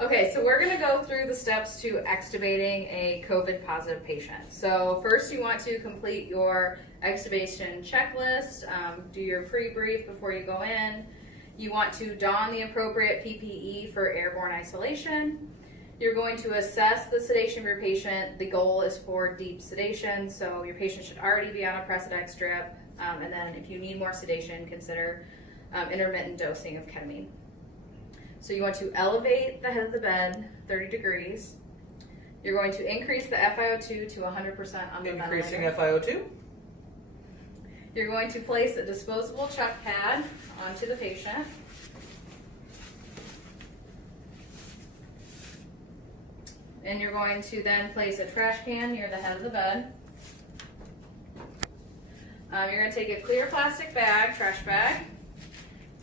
Okay, so we're gonna go through the steps to extubating a COVID positive patient. So first you want to complete your extubation checklist, do your pre-brief before you go in. You want to don the appropriate PPE for airborne isolation. You're going to assess the sedation of your patient. The goal is for deep sedation, so your patient should already be on a Precedex drip, and then if you need more sedation, consider intermittent dosing of ketamine. So you want to elevate the head of the bed 30 degrees. You're going to increase the FiO2 to 100% on the Increasing ventilator. FiO2. You're going to place a disposable chuck pad onto the patient. And you're going to then place a trash can near the head of the bed. You're going to take a clear plastic bag, trash bag,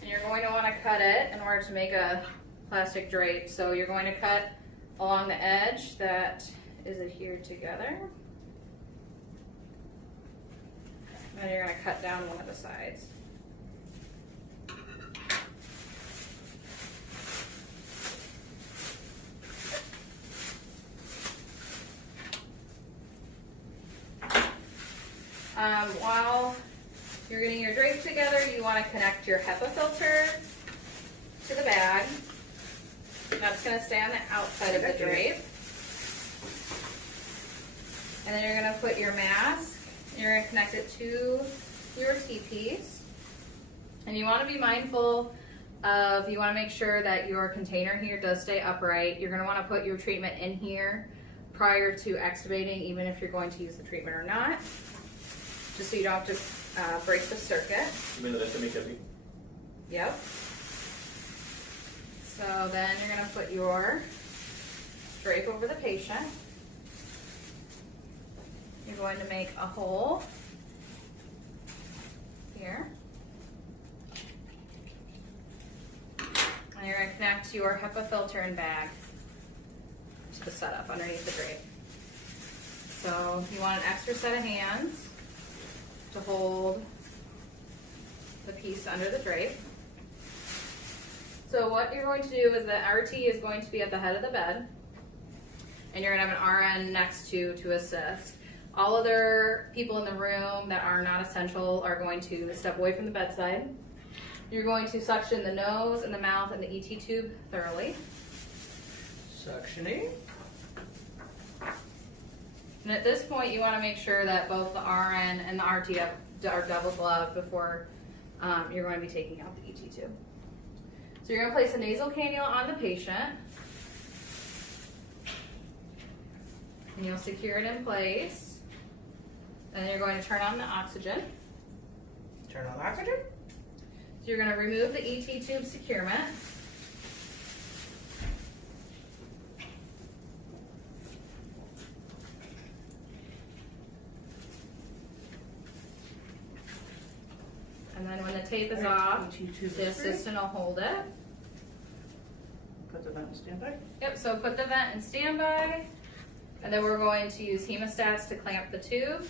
and you're going to want to cut it in order to make a plastic drape. So you're going to cut along the edge that is adhered together. And you're going to cut down one of the sides. While you're getting your drape together, you want to connect your HEPA filter to the bag. That's going to stay on the outside of the drape. And then you're going to put your mask, and you're going to connect it to your T-piece. And you want to be mindful of, you want to make sure that your container here does stay upright. You're going to want to put your treatment in here prior to extubating, even if you're going to use the treatment or not, just so you don't have to break the circuit. You mean that it's heavy? Yep. So then you're going to put your drape over the patient. You're going to make a hole here. And you're going to connect your HEPA filter and bag to the setup underneath the drape. So you want an extra set of hands to hold the piece under the drape. So what you're going to do is the RT is going to be at the head of the bed, and you're going to have an RN next to assist. All other people in the room that are not essential are going to step away from the bedside. You're going to suction the nose and the mouth and the ET tube thoroughly. Suctioning. And at this point, you want to make sure that both the RN and the RT are double gloved before you're going to be taking out the ET tube. So you're going to place a nasal cannula on the patient, and you'll secure it in place. And then you're going to turn on the oxygen. Turn on the oxygen. So you're going to remove the ET tube securement. And then when the tape is off, the assistant will hold it. Put the vent in standby. Yep, so put the vent in standby. And then we're going to use hemostats to clamp the tube.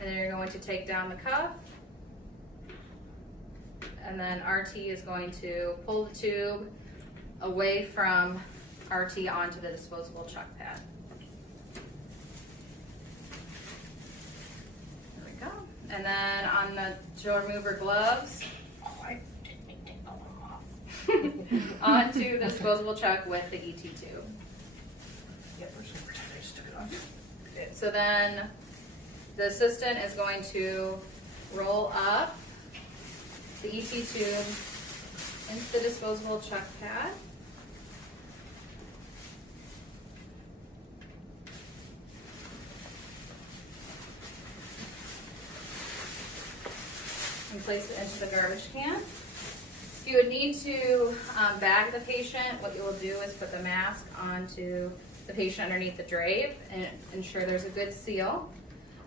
And then you're going to take down the cuff. And then RT is going to pull the tube away from RT onto the disposable chuck pad. There we go. And then on the Joe remover gloves, onto the disposable chuck with the ET tube. Yep, there's some pretend I just took it off. So then the assistant is going to roll up the ET tube into the disposable chuck pad. And place it into the garbage can. If you would need to bag the patient, what you will do is put the mask onto the patient underneath the drape and ensure there's a good seal.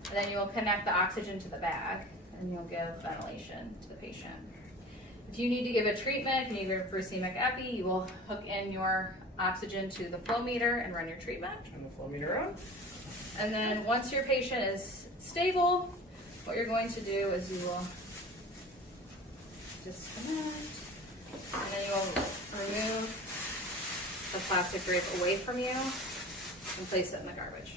And then you will connect the oxygen to the bag and you'll give ventilation to the patient. If you need to give a treatment, if you need to give a racemic epi, you will hook in your oxygen to the flow meter and run your treatment. Turn the flow meter on. And then once your patient is stable, what you're going to do is you will disconnect, and then you will plastic drape away from you and place it in the garbage.